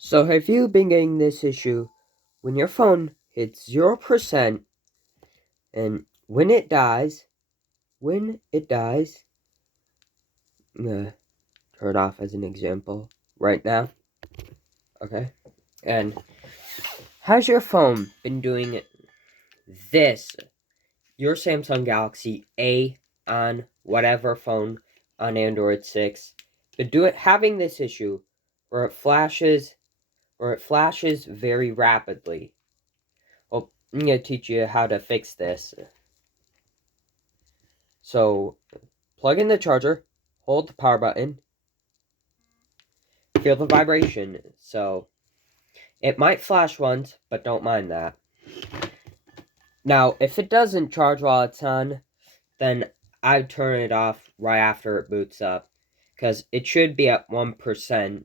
So have you been getting this issue when your phone hits 0% and when it dies, I'm gonna turn it off as an example right now. Okay. And has your phone been doing this? Your Samsung Galaxy A on whatever phone on Android 6 been having this issue where it flashes very rapidly. Well, I'm gonna teach you how to fix this. So, plug in the charger, hold the power button, feel the vibration. So, it might flash once, but don't mind that. Now, if it doesn't charge while it's on, then I turn it off right after it boots up, because it should be at 1%,